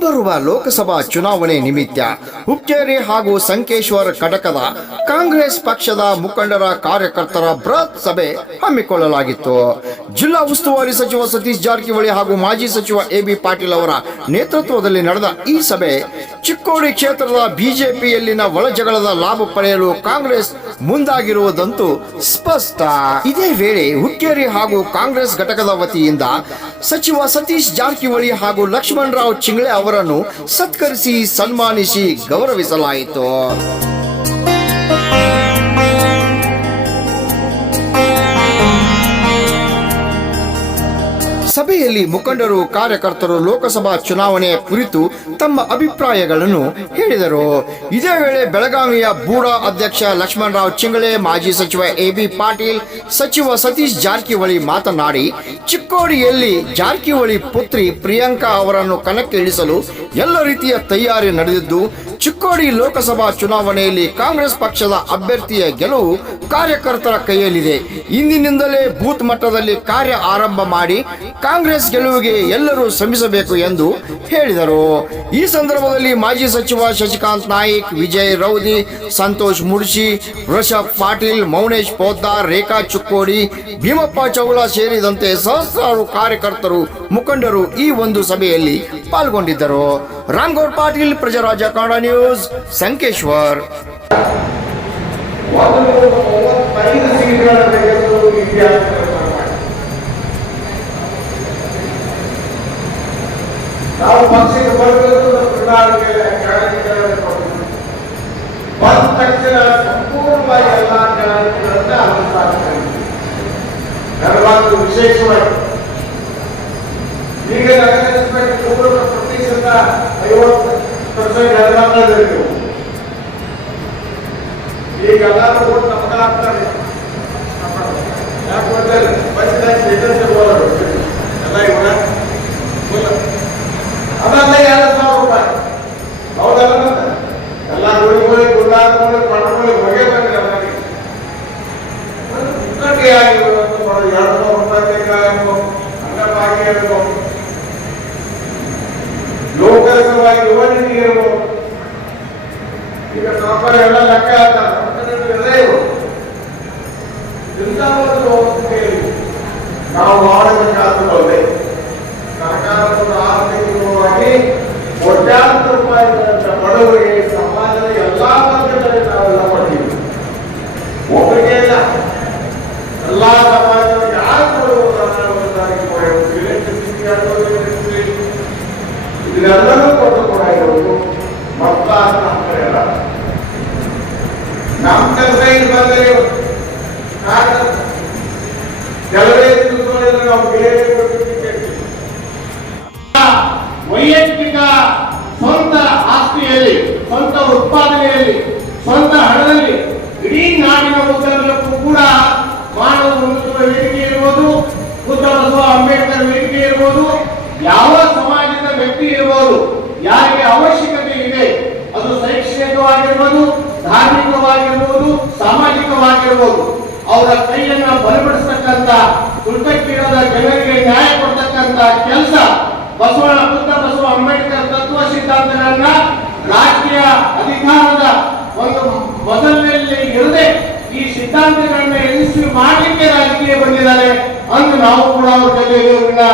ಮುಂಬರುವ ಲೋಕಸಭಾ ಚುನಾವಣೆ ನಿಮಿತ್ತ ಹುಕ್ಕೇರಿ ಹಾಗೂ ಸಂಕೇಶ್ವರ ಘಟಕದ ಕಾಂಗ್ರೆಸ್ ಪಕ್ಷದ ಮುಖಂಡರ ಕಾರ್ಯಕರ್ತರ ಬೃಹತ್ ಸಭೆ ಹಮ್ಮಿಕೊಳ್ಳಲಾಗಿತ್ತು. ಜಿಲ್ಲಾ ಉಸ್ತುವಾರಿ ಸಚಿವ ಸತೀಶ್ ಜಾರಕಿಹೊಳಿ ಹಾಗೂ ಮಾಜಿ ಸಚಿವ ಎ ಪಾಟೀಲ್ ಅವರ ನೇತೃತ್ವದಲ್ಲಿ ನಡೆದ ಈ ಸಭೆ ಚಿಕ್ಕೋಡಿ ಕ್ಷೇತ್ರದ ಬಿಜೆಪಿಯಲ್ಲಿನ ಒಳಜಗಳದ ಲಾಭ ಪಡೆಯಲು ಕಾಂಗ್ರೆಸ್ ಮುಂದಾಗಿರುವುದಂತೂ ಸ್ಪಷ್ಟ. ಇದೇ ವೇಳೆ ಹುಕ್ಕೇರಿ ಹಾಗೂ ಕಾಂಗ್ರೆಸ್ ಘಟಕದ ವತಿಯಿಂದ ಸಚಿವ ಸತೀಶ್ ಜಾರಕಿಹೊಳಿ ಹಾಗೂ ಲಕ್ಷ್ಮಣರಾವ್ ಚಿಂಗ್ಳೆ ಅವರನ್ನು ಸತ್ಕರಿಸಿ ಸನ್ಮಾನಿಸಿ ಗೌರವಿಸಲಾಯಿತು. ಸಭೆಯಲ್ಲಿ ಮುಖಂಡರು, ಕಾರ್ಯಕರ್ತರು ಲೋಕಸಭಾ ಚುನಾವಣೆ ಕುರಿತು ತಮ್ಮ ಅಭಿಪ್ರಾಯಗಳನ್ನು ಹೇಳಿದರು. ಇದೇ ವೇಳೆ ಬೆಳಗಾವಿಯ ಬೂಡಾ ಅಧ್ಯಕ್ಷ ಲಕ್ಷ್ಮಣರಾವ್ ಚಿಂಗಳೆ ಮಾಜಿ ಸಚಿವ ಎ ಬಿ ಪಾಟೀಲ್, ಸಚಿವ ಸತೀಶ್ ಜಾರಕಿಹೊಳಿ ಮಾತನಾಡಿ, ಚಿಕ್ಕೋಡಿಯಲ್ಲಿ ಜಾರಕಿಹೊಳಿ ಪುತ್ರಿ ಪ್ರಿಯಾಂಕಾ ಅವರನ್ನು ಕಣಕ್ಕೆ ಇಳಿಸಲು ಎಲ್ಲ ರೀತಿಯ ತಯಾರಿ ನಡೆದಿದ್ದು ಚಿಕ್ಕೋಡಿ ಲೋಕಸಭಾ ಚುನಾವಣೆಯಲ್ಲಿ ಕಾಂಗ್ರೆಸ್ ಪಕ್ಷದ ಅಭ್ಯರ್ಥಿಯ ಗೆಲುವು ಕಾರ್ಯಕರ್ತರ ಕೈಯಲ್ಲಿದೆ. ಇಂದಿನಿಂದಲೇ ಬೂತ್ ಮಟ್ಟದಲ್ಲಿ ಕಾರ್ಯ ಆರಂಭ ಮಾಡಿ ಕಾಂಗ್ರೆಸ್ ಗೆಲುವಿಗೆ ಎಲ್ಲರೂ ಶ್ರಮಿಸಬೇಕು ಎಂದು ಹೇಳಿದರು. ಈ ಸಂದರ್ಭದಲ್ಲಿ ಮಾಜಿ ಸಚಿವ ಶಶಿಕಾಂತ್ ನಾಯ್ಕ್, ವಿಜಯ್ ರೌದಿ, ಸಂತೋಷ್ ಮುಡ್ಶಿ, ವೃಷಭ್ ಪಾಟೀಲ್, ಮೌನೇಶ್ ಪೋದ್ದಾರ್, ರೇಖಾ ಚುಕ್ಕೋಡಿ, ಭೀಮಪ್ಪ ಚೌಳ ಸೇರಿದಂತೆ ಸಹಸ್ರಾರು ಕಾರ್ಯಕರ್ತರು ಮುಖಂಡರು ಈ ಒಂದು ಸಭೆಯಲ್ಲಿ ಪಾಲ್ಗೊಂಡಿದ್ದರು. ರಾಮ್ಗೌಡ್ ಪಾಟೀಲ್ ಪ್ರಜಾರಾಜ ಕನ್ನಡ ನ್ಯೂಸ್ ಸಂಕೇಶ್ವರ್ ನಾವು ಪಕ್ಷಕ್ಕೆ ಬರಬೇಕು ತಕ್ಷಣ ಸಂಪೂರ್ಣವಾಗಿ ಎಲ್ಲ ಪ್ರಣಾಳಿಕೆಗಳನ್ನ ಅನುಷ್ಠಾನ ವಿಶೇಷವಾಗಿ, ಈಗ ಐವತ್ತು ಪರ್ಸೆಂಟ್ ಎಲ್ಲ ಈಗ ಎಲ್ಲರೂ ಓಟ್ ನಮಗ ಆಗ್ತಾರೆ ಯಾಕೆ ಬಸ್ಸಿನಾಗ ಸ್ಟೇಟಸ್ ಬೋರ್ಡ್ ಎಲ್ಲ ಇವಾಗ ಅದಲ್ಲ ಎರಡು ಸಾವಿರ ರೂಪಾಯಿ. ಹೌದಲ್ಲ ಮತ್ತೆ? ಎಲ್ಲ ಗುಡಿಗಳಿಗೆ ಗುಡ್ಡಾಟಗಳಿಗೆ ಪಟ್ಟಣಗಳಿಗೆ ಹೋಗೇ ಯುವ ಈಗ ಸರ್ಕಾರ ಎಲ್ಲ ಲೆಕ್ಕ ಹಾಕ್ತಾರೆ ಇರದೇ ಇವು ಇಂಥ ಒಂದು ವ್ಯವಸ್ಥೆಯಲ್ಲಿ ನಾವು ಮಾಡಬೇಕಾದ್ರೆ ಸರ್ಕಾರದ ಆರ್ಥಿಕವಾಗಿ ಕೋಟ್ಯಾಂತರ ರೂಪಾಯಿಗಳಂತ ಬಡವರಿಗೆ ಸಮಾಜದ ಎಲ್ಲಾ ವರ್ಗದಲ್ಲಿ ನಾವೆಲ್ಲ ಮಾಡ್ತೀವಿ ಒಬ್ಬರಿಗೆ ಇಲ್ಲ ಎಲ್ಲಾ ಸಮಾಜದ ಯಾರು ಕೊಡುವುದಾಗಿ ಇದೆಲ್ಲರೂ ವೈಯಕ್ತಿಕ ಸ್ವಂತ ಆಸ್ತಿಯಲ್ಲಿ, ಸ್ವಂತ ಉತ್ಪಾದನೆಯಲ್ಲಿ, ಸ್ವಂತ ಹಣದಲ್ಲಿ ಇಡೀ ನಾಡಿನ ಉದ್ದಗಲಕ್ಕೂ ಕೂಡ ಮಾನವ ವೇದಿಕೆ ಇರ್ಬೋದು, ಬುದ್ಧ ಅಂಬೇಡ್ಕರ್ ವೇದಿಕೆ ಇರ್ಬೋದು, ಯಾವ ಸಮಾಜದ ವ್ಯಕ್ತಿ ಇರ್ಬೋದು, ಯಾರಿಗೆ ಅವಶ್ಯಕತೆ ಇದೆ, ಅದು ಶೈಕ್ಷಣಿಕವಾಗಿರ್ಬೋದು, ಧಾರ್ಮಿಕವಾಗಿರ್ಬೋದು, ಸಾಮಾಜಿಕವಾಗಿರ್ಬೋದು, ಅವರ ಕೈಯನ್ನ ಬಲಪಡಿಸ್ತಕ್ಕಂತ ತುರ್ತಕ್ಕೀಡದ ಜನರಿಗೆ ನ್ಯಾಯ ಕೊಡ್ತಕ್ಕಂತ ಕೆಲಸ ಬಸವಣ್ಣ ಬುದ್ಧ ಬಸವ ಅಂಬೇಡ್ಕರ್ ತತ್ವ ಸಿದ್ಧಾಂತಗಳನ್ನ ರಾಜಕೀಯ ಅಧಿಕಾರದ ಒಂದು ಮೊದಲಿನಲ್ಲಿ ಇರದೆ ಈ ಸಿದ್ಧಾಂತಗಳನ್ನ ಯಶಸ್ವಿ ಮಾಡಲಿಕ್ಕೆ ರಾಜಕೀಯ ಬಂದಿದ್ದಾರೆ ಅಂದು ನಾವು ಕೂಡ ಅವ್ರ ಜೊತೆ ಇರೋದ್ರಿಂದ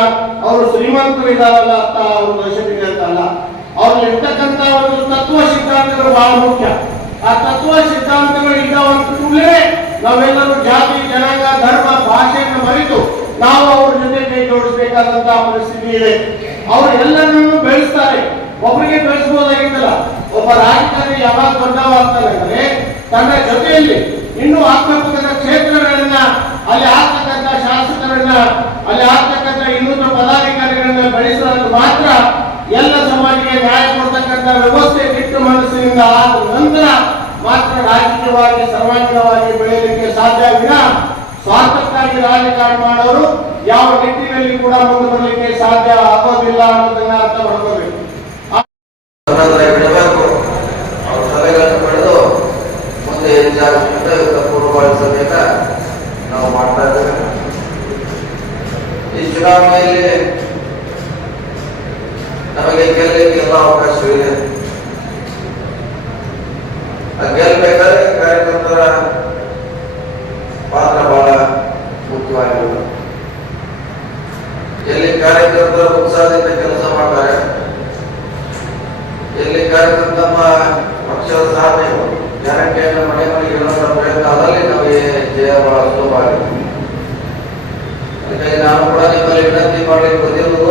ಅವರು ಶ್ರೀಮಂತರು ಇದಾರಲ್ಲ ಅಂತ ಅವರು ಅಂತ ಅಲ್ಲ ಅವ್ರಲ್ಲಿ ಇರ್ತಕ್ಕಂತ ಒಂದು ತತ್ವ ಸಿದ್ಧಾಂತಗಳು ಬಹಳ ಮುಖ್ಯ. ಆ ತತ್ವ ಸಿದ್ಧಾಂತಗಳು ಇದ್ದಾವಂತ ಕೂಡಲೇ ನಾವೆಲ್ಲರೂ ಜಾತಿ, ಜನಾಂಗ, ಧರ್ಮ, ಭಾಷೆಯನ್ನು ಮರೆತು ನಾವು ಅವ್ರ ಜೊತೆ ಕೈ ಜೋಡಿಸಬೇಕಾದಂತಹ ಪರಿಸ್ಥಿತಿ ಇದೆ. ಅವರು ಎಲ್ಲರನ್ನೂ ಬೆಳೆಸ್ತಾರೆ. ಒಬ್ಬರಿಗೆ ಬೆಳೆಸಬಹುದಾಗಿದ್ದಲ್ಲ ಒಬ್ಬ ರಾಜಕಾರಣಿ ಯಾವಾಗ ದೊಡ್ಡವಾಗ್ತಾನೆ ಅಂದ್ರೆ ತನ್ನ ಜೊತೆಯಲ್ಲಿ ಇನ್ನು ಆಗ್ತಕ್ಕಂಥ ಕ್ಷೇತ್ರಗಳನ್ನ, ಅಲ್ಲಿ ಆಗ್ತಕ್ಕಂಥ ಶಾಸಕರನ್ನ, ಅಲ್ಲಿ ಆಗ್ತಕ್ಕಂಥ ಇನ್ನೊಂದು ಪದಾಧಿಕಾರಿಗಳನ್ನ ಬೆಳೆಸಿದಾಗ ಮಾತ್ರ ಎಲ್ಲ ಸಮಾಜಕ್ಕೆ ನ್ಯಾಯ ಕೊಡ್ತಕ್ಕಂಥ ವ್ಯವಸ್ಥೆ ಬಿಟ್ಟು ಮನಸ್ಸಿನಿಂದ ಆದ ನಂತರ ಮಾತ್ರ ರಾಜಕೀಯವಾಗಿ, ಸರ್ವಾಂಗೀಣವಾಗಿ ಬೆಳೆ ಸ್ವಾರ್ಥಕ್ಕಾಗಿ ರಾಜಕಾರಣ ಮಾಡೋರು ಯಾವ ನಿಟ್ಟಿನಲ್ಲಿ ಕೂಡ ಮುಂದೆ ಬರಲಿಕ್ಕೆ ಸಾಧ್ಯ ಆಗೋದಿಲ್ಲ ಅನ್ನೋದನ್ನ ಅರ್ಥ ಮಾಡ್ಕೋಬೇಕು ಅವ್ರ ಸಭೆಗಳನ್ನು ಪಡೆದು ಮುಂದೆ ಹೆಚ್ಚಾಗುತ್ತದೆ ಪೂರ್ವಭಾವಿ ಸಭೆಯನ್ನ ನಾವು ಮಾಡ್ತಾ ಇದ್ದೇವೆ. ಚುನಾವಣೆಯಲ್ಲಿ ನಮಗೆ ಗೆಲ್ಲಲಿಕ್ಕೆ ಎಲ್ಲ ಅವಕಾಶವಿದೆ ಆ ಗೆಲ್ಲಬೇಕಾದ್ರೆ ಕಾರ್ಯಕರ್ತರ ಪಾತ್ರ ಬಹಳ ಮುಖ್ಯವಾಗಿರುವುದು ಎಲ್ಲಿ ಕಾರ್ಯಕರ್ತರ ಉತ್ಸಾಹದಿಂದ ಕೆಲಸ ಮಾಡ್ತಾರೆ? ಎಲ್ಲಿ ಕಾರ್ಯಕರ್ತ ನಮ್ಮ ಪಕ್ಷದ ಸಾಧನೆ ಗ್ಯಾರಂಟಿಯನ್ನು ಮನೆ ಮನೆಗೆ ಹೇಳುವಂತ ಪ್ರಯತ್ನ ಅದರಲ್ಲಿ ನಮಗೆ ಜಯ ಬಹಳ ಸುಲಭ ಆಗಿದೆ ಅದಕ್ಕಾಗಿ ನಾನು ಕೂಡ ನಿಮ್ಮಲ್ಲಿ ವಿನಂತಿ ಮಾಡಲಿಕ್ಕೆ ಬಂದಿರುವುದು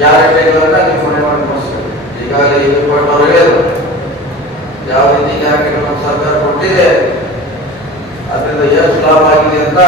ಗ್ಯಾರಂಟಿಗಳನ್ನ ನೀವು ಮನೆ ಮಾಡಿ ಮುಗಿಸ್ಬೇಕು ಈಗಾಗಲೇ ಇದು ಕೊಟ್ಟವರು ಹೇಳಿದರು, ಯಾವ ರೀತಿ ಗ್ಯಾರಂಟಿಗಳು ನಮ್ಮ ಸರ್ಕಾರ ಕೊಟ್ಟಿದೆ, ಅದರಿಂದ ಎಷ್ಟು ಲಾಭ ಆಗಿದೆ ಅಂತ